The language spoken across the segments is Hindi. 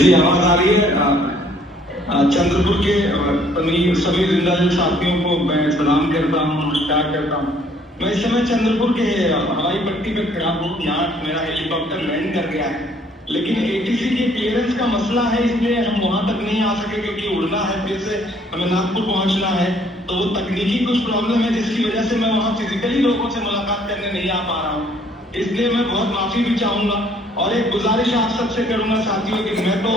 जी आवाज आ रही है। चंद्रपुर के सभी जिंदा दिल साथियों को मैं सलाम करता हूँ, नमस्कार करता हूँ। मैं इस समय चंद्रपुर के हवाई पट्टी पे खड़ा हूँ। यहाँ मेरा हेलीकॉप्टर लैंड कर गया है, लेकिन एटीसी की क्लियरेंस का मसला है, इसलिए हम वहां तक नहीं आ सके क्योंकि उड़ना है, फिर से हमें नागपुर पहुंचना है। तो वो तकनीकी कुछ प्रॉब्लम है जिसकी वजह से मैं वहां फिजिकली लोगों से मुलाकात करने नहीं आ पा रहा हूँ। इसलिए मैं बहुत माफी भी चाहूंगा और एक गुजारिश आप सबसे करूंगा साथियों कि मैं तो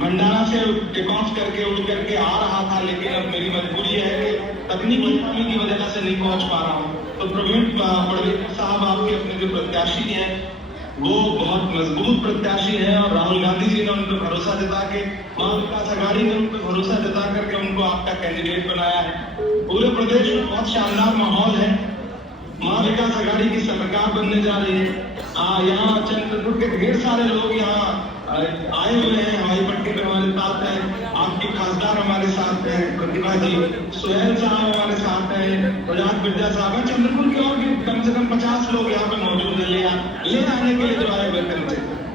भंडारा से टेक ऑफ करके उठ करके आ रहा था, लेकिन अब मेरी मजबूरी है कि तकनीकी खामी की वजह से नहीं पहुंच पा रहा हूँ। तो प्रवीण पड़वेकर साहब आपके अपने जो प्रत्याशी हैं वो बहुत मजबूत प्रत्याशी है और राहुल गांधी जी ने उन पर भरोसा जता के, महाविकास आघाड़ी ने उन पर भरोसा जता करके उनको आपका कैंडिडेट बनाया है। पूरे प्रदेश में बहुत शानदार माहौल है, महाविकास आघाड़ी की सरकार बनने जा रही है। यहाँ चंद्रपुर के ढेर सारे लोग यहाँ आए हुए हैं, हवाई पट्टी पे हमारे साथ हैं। आपके खासदार हमारे साथ हैं, प्रतिभा जी, सुहेल साहब हमारे साथ हैं, प्रजात बिरजा साहब हैं। चंद्रपुर के और भी कम से कम 50 लोग यहाँ पे मौजूद है ले आने के लिए जो आए हुए थे।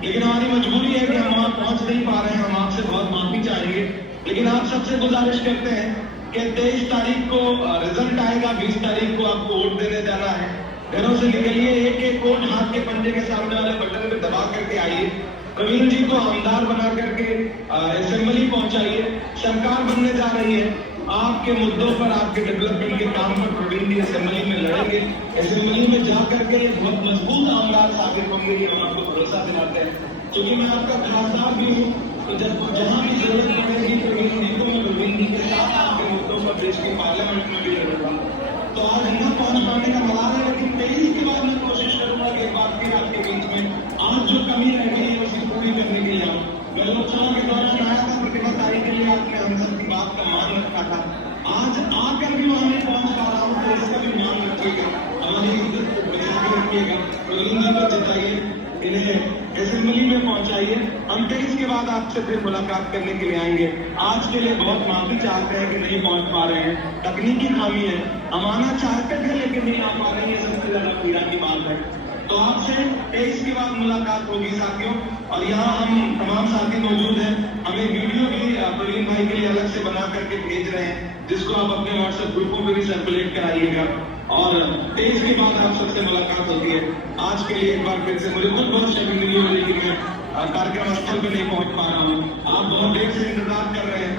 लेकिन हमारी मजबूरी है कि हम वहाँ पहुंच नहीं पा रहे हैं। हम आपसे बहुत माफी चाहेंगे, लेकिन आप सबसे गुजारिश करते हैं कि 23 तारीख को रिजल्ट आएगा, 20 तारीख को आपको वोट देने जाना है। घरों से निकलिए, एक एक वोट हाथ के पंजे के सामने वाले बटन पे दबा करके आइए। प्रवीण जी को हमदार बना करके असेंबली पहुंचाइए। सरकार बनने जा रही है, आपके मुद्दों पर, आपके डेवलपमेंट के काम पर प्रवीण जी असेंबली में लड़ेंगे। असेंबली में जा करके बहुत मजबूत आमदार साबित होंगे, ये हम आपको भरोसा दिलाते हैं। क्योंकि मैं आपका खासदार भी हूँ, तो जब जहाँ भी जरूरत पड़ेगी प्रवीण जी को, मैं प्रवीण जी के साथ आपके मुद्दों पर देश के पार्लियामेंट में भी लड़ूंगा। तो आज नहीं पहुंच पाने का मलाल है, लेकिन 23 के बाद मैं कोशिश करूंगा कि एक बार फिर आपके बीच में आज जो कमी रह गई है उसे पूरी करने के लिए आऊँ। मैं लोकसभा के दौरान आया था, प्रतिभा तारीख के लिए आपने हम सबकी बात का मान रखा था। आज आकर भी वहां नहीं पहुंच पा रहा हूँ, तो इसका भी मान रखिएगा, हमारी इज्जत को बचा के रखिएगा। प्रवीण जी को जिताइए, इन्हें असेंबली में पहुंचाइए। हम 23 के बाद आपसे फिर मुलाकात करने के लिए आएंगे। आज के लिए बहुत माफी चाहते हैं कि नहीं पहुंच पा रहे हैं, तकनीकी खामी है। हम आना चाहते थे लेकिन नहीं आ पा रहे हैं, सबसे ज्यादा पीड़ा की बात है। तो आपसे 23 के बाद मुलाकात होगी साथियों। और यहाँ हम तमाम साथी मौजूद हैं, हम एक वीडियो भी प्रवीण भाई के लिए अलग से बना करके भेज रहे हैं, जिसको आप अपने व्हाट्सएप ग्रुपों में भी सर्कुलेट कराइएगा। और 23 के बाद आप सबसे मुलाकात होती है। आज के लिए एक बार फिर से मुझे खुद बहुत शर्मिंदगी हो रही है कि मैं कार्यक्रम स्थल पे नहीं पहुंच पा रहा हूँ। आप बहुत देर से इंतजार कर रहे हैं।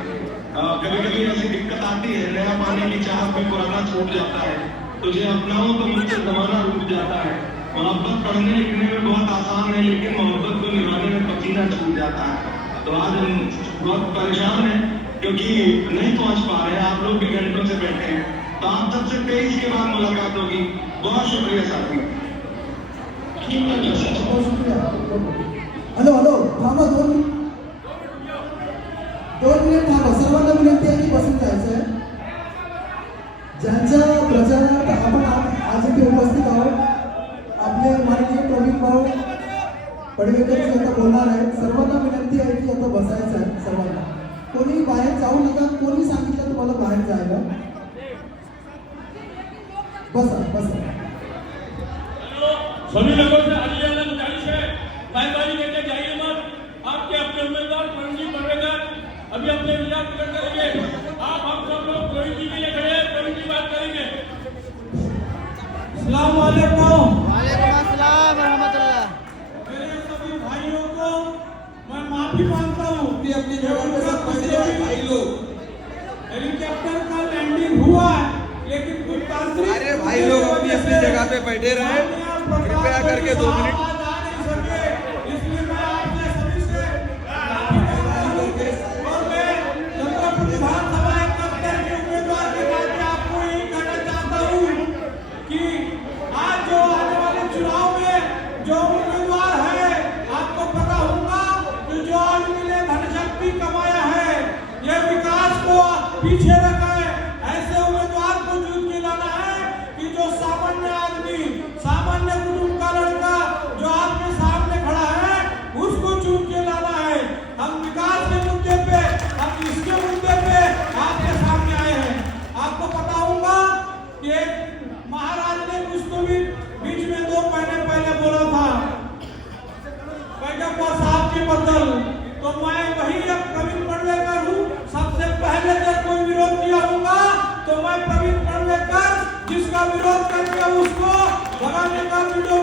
कभी कभी ऐसी दिक्कत आती है, नया पाने की चाहत में पुराना छूट जाता है। तुझे अपनाऊं तो मुझसे जमाना रुक जाता है। मोहब्बत पढ़ने लिखने में बहुत आसान है, लेकिन मोहब्बत को निभाने में पसीना छूट जाता है। तो आज हम बहुत परेशान हैं क्योंकि नहीं पहुंच पा रहे हैं, आप लोग भी घंटों से बैठे हैं। तो आप सबसे 23 के बाद मुलाकात होगी। बहुत शुक्रिया साथियों। हॅलो हॅलो, थांबा 2 मिनिट थांबा. सर्वांना विनंती आहे की बसून जायचंय. ज्यांच्या प्रचारात आपण आज इथे उपस्थित आहोत, आपले माननीय प्रवीण भाऊ पडवेकर जी आता बोलणार आहेत. सर्वांना विनंती आहे की आता बसायचं आहे सर्वांना. कोणी बाहेर जाऊ नका, कोणी सांगितलं तुम्हाला बाहेर जायला. बसा बसा. सभी लोगों से आगे जाना गुजारिश है, मेहरबानी करके जाइए मत। आपके अपने उम्मीदवार प्रवीण जी पड़वेकर अभी अपने विचार प्रकट करेंगे। आप हम सब लोग प्रवीण जी के लिए खड़े हैं, प्रवीण जी बात करेंगे। अस्सलाम वालेकुम। वालेकुम अस्सलाम रहमतुल्लाह। मेरे सभी भाइयों को मैं माफी मांगता हूँ कि अपनी जगह पे सब बैठे हैं भाई लोग. हेलीकॉप्टर का लैंडिंग हुआ, लेकिन कुछ तांत्रिक, अरे भाई लोग अपनी अपनी जगह पे बैठे रहे, कृपया करके 2 मिनट. इसलिए मैं आपसे सभी से और मैं चंद्रपुर विधानसभा इकहत्तर के उम्मीदवार के नाते आपको यही कहना चाहता हूँ कि आज जो आने वाले चुनाव में जो उम्मीदवार है, आपको पता होगा कि जो आदमी ने धनशक्ति कमाया है, ये विकास को पीछे रखा है, ऐसे उम्मीदवार को चुन के लाना है कि जो सामान्य आदमी, सामान्य कुटुंब का लड़का जो आपके सामने खड़ा है, उसको चुन के लाना है। हम विकास के मुद्दे पे, हम इसके मुद्दे पे आपके सामने आए हैं। आपको पता होगा कि महाराज ने मुझको भी बीच में 2 महीने पहले बोला था, बैठक साहब के बदल तो मैं वही अब प्रवीण पडलेकर हूँ। सबसे पहले जब कोई विरोध किया होगा तो मैं प्रवीण पडलेकर जिसका विरोध करके उसको भगाने का वीडियो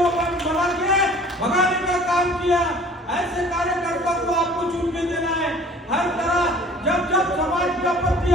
बना के भगाने का काम किया। ऐसे कार्यकर्ता को आपको चुन के देना है। हर तरह जब जब समाज की आपत्ति